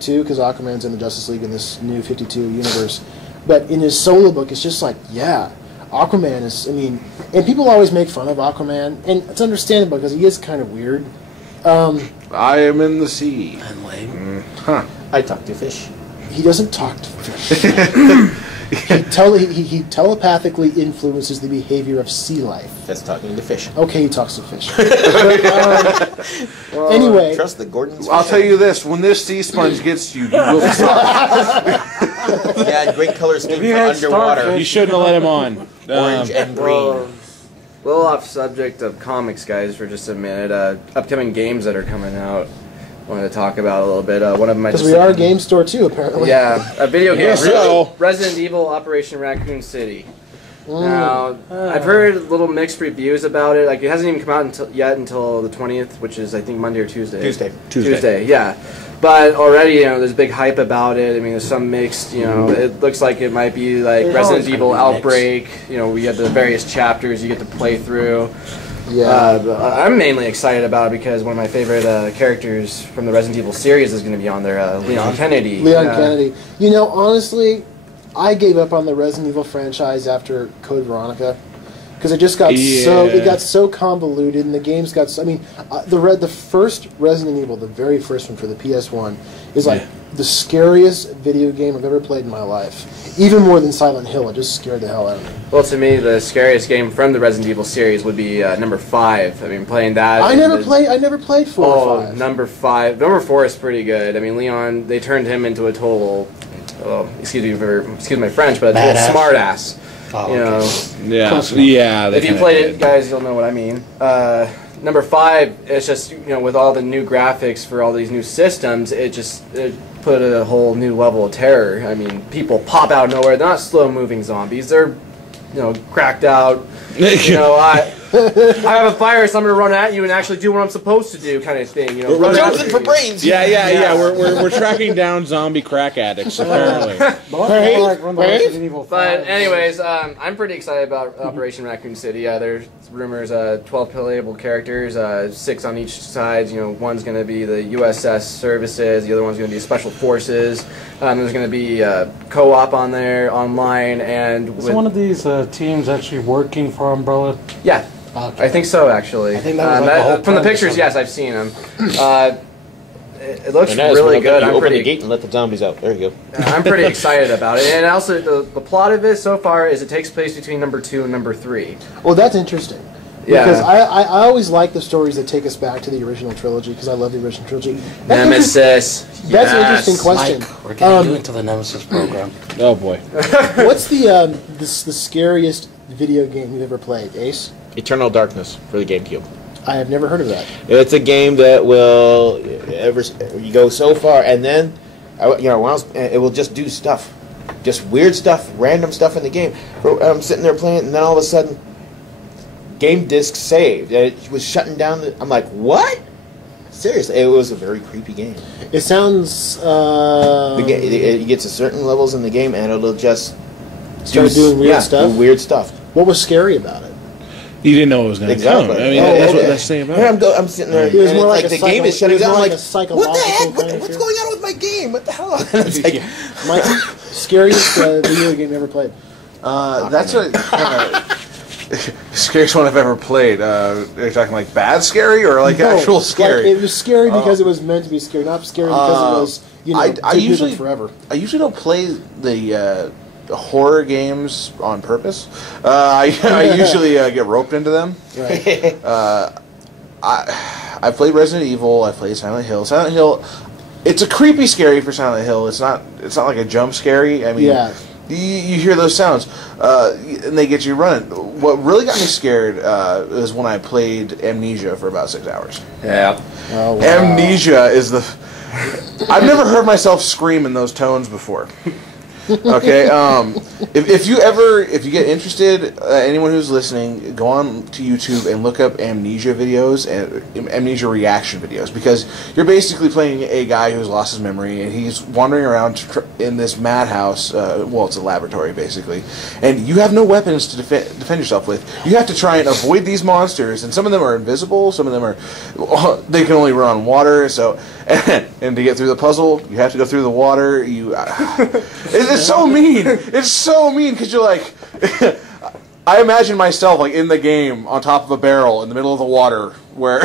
too, because Aquaman's in the Justice League in this new 52 universe. But in his solo book, it's just like, yeah, Aquaman is, I mean, and people always make fun of Aquaman, and it's understandable because he is kind of weird. I am in the sea. I'm lame. I talk to fish. He doesn't talk to fish. He telepathically influences the behavior of sea life. That's talking to fish. Okay, he talks to fish. But, anyway, Trust the Gordon's. I'll tell you this: when this sea sponge gets you, you will be sorry. Yeah, great color scheme you for had underwater. starfish- You shouldn't have let him on. Orange and green. Well, a little off subject of comics, guys, for just a minute. Upcoming games that are coming out. Wanted to talk about a little bit. One of them. because we are a game store too, apparently. Yeah, a video game. Yes, so. Resident Evil Operation Raccoon City. Now, I've heard little mixed reviews about it. Like, it hasn't even come out until the 20th, which is, I think, Monday or Tuesday. Tuesday, yeah. But already, there's big hype about it. I mean, there's some mixed, it looks like it might be like Resident Evil Outbreak. We get the various chapters you get to play through. Yeah. I'm mainly excited about it because one of my favorite characters from the Resident Evil series is going to be on there, Leon Kennedy. Leon Kennedy. honestly, I gave up on the Resident Evil franchise after Code Veronica because it just got so convoluted, and the games got. The first Resident Evil, the very first one for the PS1, is like the scariest video game I've ever played in my life. Even more than Silent Hill, it just scared the hell out of me. Well, to me, the scariest game from the Resident Evil series would be number 5. I mean, playing that. I never played 4 or 5. Number 5. Number 4 is pretty good. I mean, Leon, they turned him into a total, excuse my French, but a total smartass. Oh, okay. Yeah. If you played it, guys, you'll know what I mean. Number 5, it's just, with all the new graphics for all these new systems, it put a whole new level of terror. I mean, people pop out of nowhere. They're not slow-moving zombies. They're, cracked out. I have a fire, so I'm going to run at you and actually do what I'm supposed to do, kind of thing. We're jumping for brains. Yeah. We're tracking down zombie crack addicts, apparently. But anyways, I'm pretty excited about Operation Raccoon City. There's rumors 12 playable characters, 6 on each side. One's going to be the USS Services, the other one's going to be Special Forces. There's going to be co-op on there, online, and Is one of these teams actually working for Umbrella? Yeah. Okay. I think so, actually. I think that was like the whole from the premise pictures, of yes, it. I've seen them. It looks really good. You I'm open pretty. the gate and let the zombies out. There you go. I'm pretty excited about it, and also the plot of it so far is it takes place between number 2 and number 3. Well, that's interesting. Yeah. Because I always like the stories that take us back to the original trilogy, because I love the original trilogy. Nemesis. That's an interesting question. Mike, we're getting you into the Nemesis program. Oh boy. What's the scariest video game you've ever played, Ace? Eternal Darkness for the GameCube. I have never heard of that. It's a game that will you go so far, and then it will just do stuff, just weird stuff, random stuff in the game. I'm sitting there playing, and then all of a sudden, game disc saved. It was shutting down. I'm like, what? Seriously, it was a very creepy game. It sounds. It gets to certain levels in the game, and it'll just start doing weird stuff. Do weird stuff. What was scary about it? You didn't know it was going to come. I mean, that's what that's saying about it. I'm sitting there, It was and more it's like the game is shutting down. I'm like, what the heck? psychological What's going on with my game? What the hell? It's like, My scariest video game you ever played? That's a kind of scariest one I've ever played. Are you talking like bad scary or like actual scary? Like, it was scary because it was meant to be scary, not scary because it was, I usually forever. I usually don't play the horror games on purpose. I usually get roped into them. Right. I played Resident Evil. I played Silent Hill. Silent Hill, it's a creepy scary for Silent Hill. It's not like a jump scary. I mean, Yeah. you hear those sounds, and they get you running. What really got me scared was when I played Amnesia for about 6 hours. Yeah. Oh, wow. Amnesia is the. I've never heard myself scream in those tones before. Okay, if you get interested, anyone who's listening, go on to YouTube and look up Amnesia videos and Amnesia reaction videos, because you're basically playing a guy who's lost his memory and he's wandering around in this madhouse. Well, it's a laboratory basically, and you have no weapons to defend yourself with. You have to try and avoid these monsters, and some of them are invisible, some of them are they can only run on water. So. And to get through the puzzle, you have to go through the water. It's so mean. It's so mean because you're like, I imagine myself like in the game on top of a barrel in the middle of the water where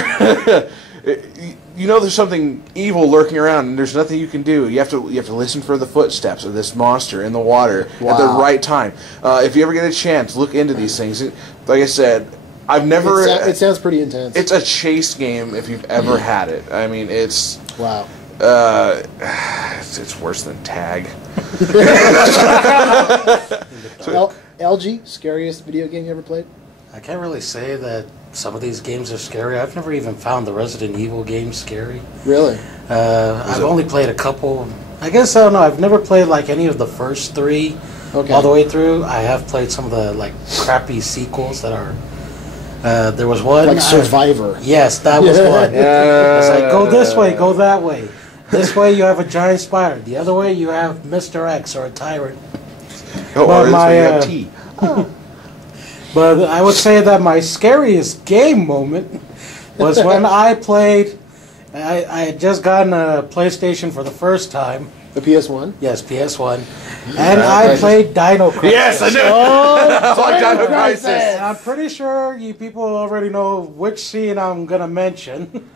you know there's something evil lurking around and there's nothing you can do. You have to listen for the footsteps of this monster in the water at the right time. If you ever get a chance, look into these things. Like I said, I've never. It sounds pretty intense. It's a chase game if you've ever had it. I mean, it's. Wow. It's worse than tag. LG, scariest video game you ever played? I can't really say that some of these games are scary. I've never even found the Resident Evil games scary. Really? I've only played a couple. I guess, I don't know, I've never played like any of the first 3 all the way through. I have played some of the like crappy sequels that are... there was one... Like Survivor. Yes, that was one. It's like, go this way, go that way. This way you have a giant spider. The other way you have Mr. X or a tyrant. Or this way you have T. But I would say that my scariest game moment was when I played... I had just gotten a PlayStation for the first time. The PS1? Yes, PS1. And I played Dino Crisis. Yes, I knew. Oh, like Dino Crisis. And I'm pretty sure you people already know which scene I'm going to mention.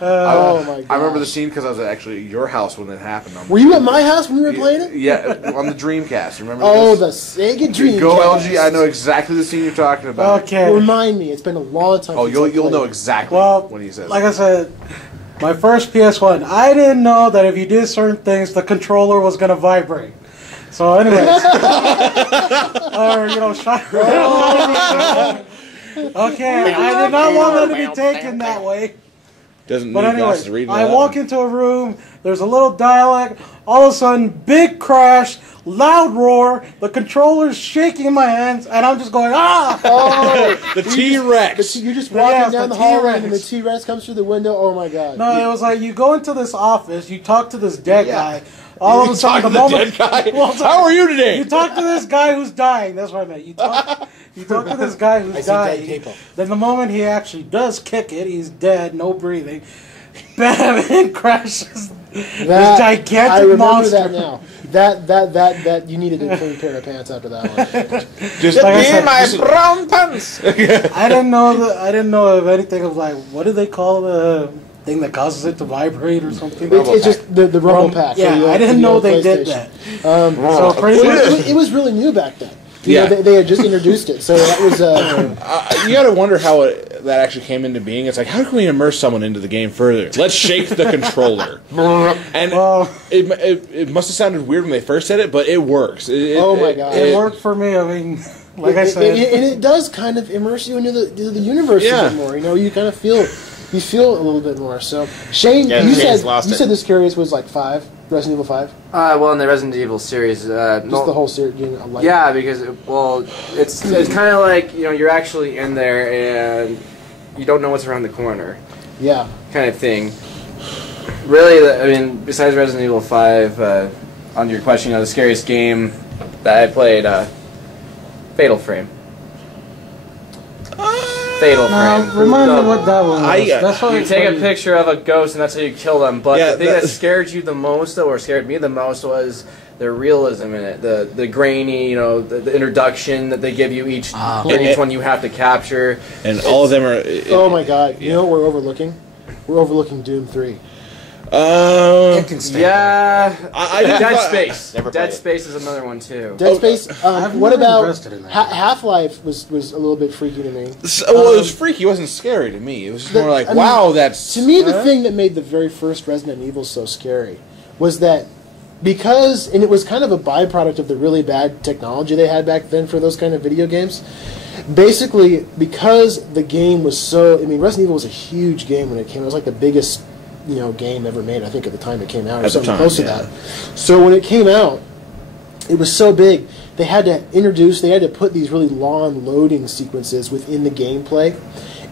Oh my god! I remember the scene because I was actually at your house when it happened. Were you at my house when we were playing it? Yeah, on the Dreamcast. Remember? Oh, this? the Sega Dreamcast. Go LG. I know exactly the scene you're talking about. Okay. Remind me. It's been a long time. Oh, since you'll know exactly when he says. Like I said, my first PS1. I didn't know that if you did certain things, the controller was going to vibrate. So, anyways, or shot. Okay, I did not want that to be taken that way. Doesn't But need anyway, glasses to read I that. walk into a room, there's a little dialect, all of a sudden, big crash, loud roar, the controller's shaking in my hands, and I'm just going, ah! Oh, The T-Rex. you're just walking down the the hallway T-Rex. and the T-Rex comes through the window. Oh my god! No, it was like you go into this office, you talk to this dead guy, all of a sudden, the moment... How are you today? You talk to this guy who's dying, that's what I meant. You talk to this guy who's dying, then the moment he actually does kick it, he's dead, no breathing, bam, and crashes this gigantic I remember monster. that now. That you needed a clean pair of pants after that one. Just like I said, my brown pants. I didn't know of anything of like, what do they call the thing that causes it to vibrate or something? It's just the rumble pack. Yeah, for the, I didn't for the know old they did PlayStation. that. So pretty much, it was really new back then. You Yeah. know, they had just introduced it, so that was. You got to wonder how that actually came into being. It's like, how can we immerse someone into the game further? Let's shake the controller. And it must have sounded weird when they first said it, but it works. Oh my god! it worked for me. I mean, like I said, and it does kind of immerse you into the universe a bit more. You know, you kind of feel a little bit more. So Shane, you said the scariest was like 5, Resident Evil 5. Well, in the Resident Evil series, Just the whole series. Yeah, because it's kind of like you're actually in there and you don't know what's around the corner. Yeah. Kind of thing. Really, I mean, besides Resident Evil 5, on your question, the scariest game that I played, Fatal Frame. Fatal Frame. remind me what that one was. That's what You take a picture of a ghost and that's how you kill them. But Yeah, the thing that scared you the most, or scared me the most, was the realism in it. The grainy, the introduction that they give you each one you have to capture. And all of them are... Oh my god! You know what we're overlooking? We're overlooking Doom 3. It can stay there. Yeah, Dead Space. Never played Dead it. Space is another one too. Dead Space. I've What never about invested in that. Half-Life? Was a little bit freaky to me. Well, it was freaky. It wasn't scary to me. It was just more like, I mean, wow, that's... To me, the thing that made the very first Resident Evil so scary was that and it was kind of a byproduct of the really bad technology they had back then for those kind of video games. Basically, because the game was Resident Evil was a huge game when it came out. It was like the biggest game ever made, I think, at the time it came out, or something close to that. So when it came out, it was so big, they had to put these really long loading sequences within the gameplay,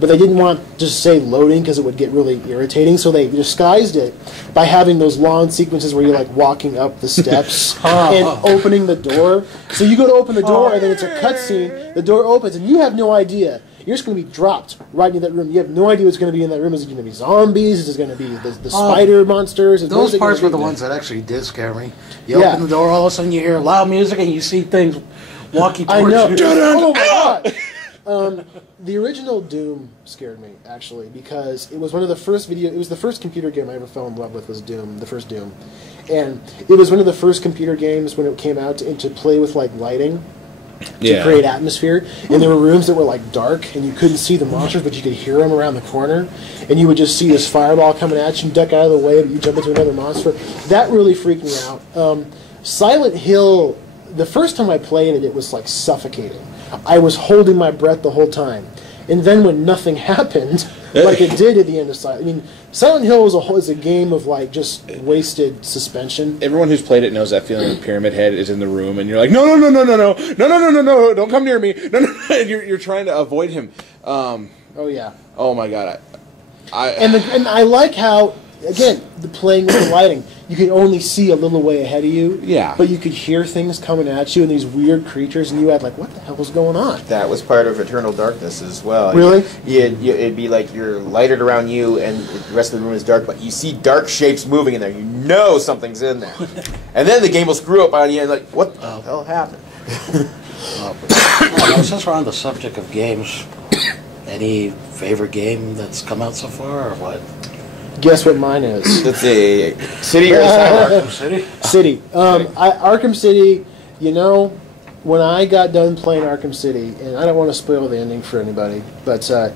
but they didn't want to just say loading because it would get really irritating, so they disguised it by having those long sequences where you're like walking up the steps and opening the door. So you go to open the door and then it's a cutscene, the door opens and you have no idea you're just going to be dropped right into that room. You have no idea what's going to be in that room. Is it going to be zombies? Is it going to be the spider monsters? Those parts were the ones that actually did scare me. You open the door, all of a sudden you hear loud music and you see things walking towards you. Oh my god! The original Doom scared me actually because it was one of the first It was the first computer game I ever fell in love with. Was Doom, the first Doom, and it was one of the first computer games when it came out to play with like lighting. To create atmosphere, and there were rooms that were like dark, and you couldn't see the monsters, but you could hear them around the corner, and you would just see this fireball coming at you, duck out of the way, but you jump into another monster. That really freaked me out. Silent Hill, the first time I played it, it was like suffocating. I was holding my breath the whole time, and then when nothing happened, like it did at the end of Silent, I mean, Silent Hill is a game of like just wasted suspension. Everyone who's played it knows that feeling when Pyramid Head is in the room and you're like, no, don't come near me, no, and you're trying to avoid him. Oh yeah. Oh my god. And I like how, again, the playing with the lighting, you can only see a little way ahead of you. Yeah. But you could hear things coming at you and these weird creatures, and you had like, what the hell was going on? That was part of Eternal Darkness as well. Really? It'd be like you're lighted around you, and the rest of the room is dark, but you see dark shapes moving in there. You know something's in there. And then the game will screw up on you, and like, what the hell happened? Since we're on the subject of games, any favorite game that's come out so far, or what? Guess what mine is? Let's see. City or Arkham City? City. Arkham City, you know, when I got done playing Arkham City, and I don't want to spoil the ending for anybody, but it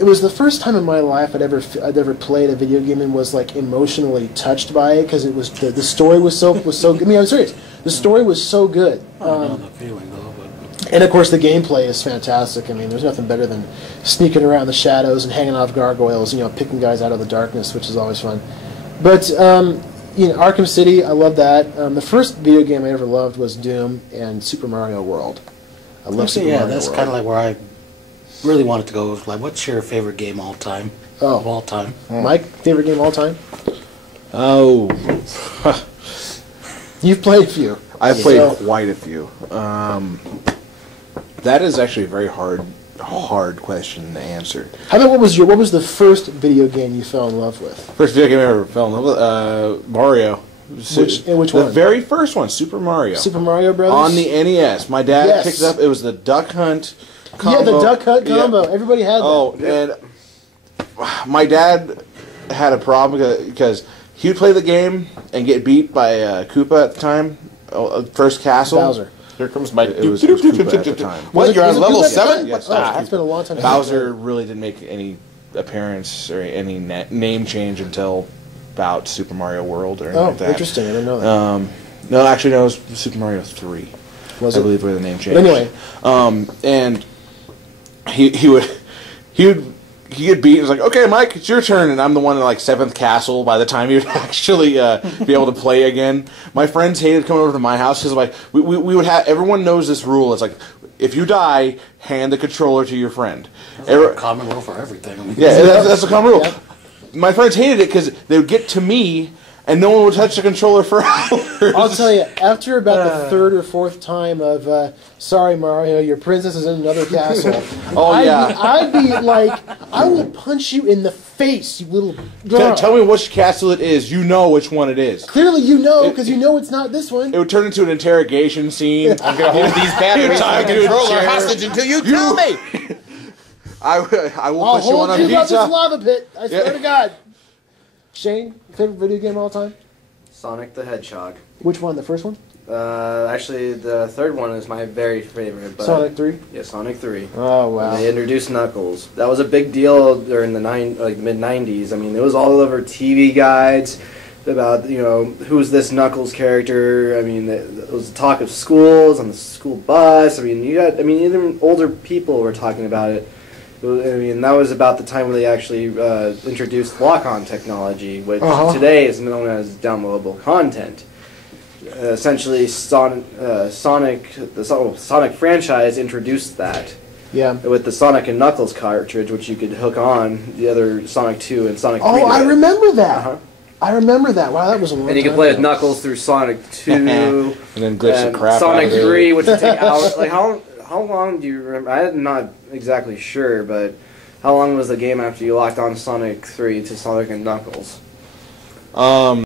was the first time in my life I'd ever played a video game and was like emotionally touched by it because it was the story was so good. I mean, I'm serious. The story was so good. I know the feeling though. And of course, the gameplay is fantastic. I mean, there's nothing better than sneaking around the shadows and hanging off gargoyles, picking guys out of the darkness, which is always fun. But Arkham City, I love that. The first video game I ever loved was Doom and Super Mario World. I love Super Mario World. That's kind of like where I really wanted to go. Like, what's your favorite game all time? Of all time. My favorite game all time? Oh. You've played a few. I've played quite a few. That is actually a very hard question to answer. How about what was the first video game you fell in love with? First video game I ever fell in love with? Mario. Which one? The very first one, Super Mario. Super Mario Brothers? On the NES. My dad picked it up. It was the Duck Hunt combo. Yeah, the Duck Hunt combo. Yeah. Everybody had that. Oh, and my dad had a problem because he would play the game and get beat by Koopa at the time. First castle. Bowser. Here comes my... It was Koopa at the time. What, you're on level 7? Yes. It's been a long time. Bowser really didn't make any appearance or any name change until about Super Mario World or anything like that. Interesting. I didn't know that. No, actually, no, it was Super Mario 3. Was it? I believe where the name changed. But anyway. And he would get beat. He was like, "Okay, Mike, it's your turn," and I'm the one in like 7th castle. By the time he would actually be able to play again, my friends hated coming over to my house because like we would have everyone knows this rule. It's like if you die, hand the controller to your friend. That's like a common rule for everything. Yeah, that's a common rule. Yep. My friends hated it because they would get to me. And no one would touch the controller for hours. I'll tell you, after about the 3rd or 4th time of, sorry Mario, your princess is in another castle. I'd be like, I will punch you in the face, you little... Tell me which castle it is. You know which one it is. Clearly you know, because you know it's not this one. It would turn into an interrogation scene. I'm going to hold these batteries and the controller hostage until you tell me. I will I'll put you on a hold you up pizza. this lava pit, I swear to God. Shane, favorite video game of all time? Sonic the Hedgehog. Which one? The first one? Actually, the third one is my very favorite. But Sonic 3? Yeah, Sonic 3. Oh, wow. When they introduced Knuckles. That was a big deal during the mid-90s. I mean, it was all over TV guides about, who's this Knuckles character. I mean, it was talk of schools, on the school bus. I mean, even older people were talking about it. I mean, that was about the time when they actually introduced lock-on technology, which today is known as downloadable content. Essentially, the Sonic franchise introduced that. Yeah. With the Sonic and Knuckles cartridge, which you could hook on the other Sonic 2 and Sonic 3. Oh, I remember that. I remember that. Wow, that was a long time. And you could play with Knuckles through Sonic 2. And then glitch the crap Sonic out of 3, which would take hours. Like, how how long do you remember? I'm not exactly sure, but how long was the game after you locked on Sonic 3 to Sonic and Knuckles?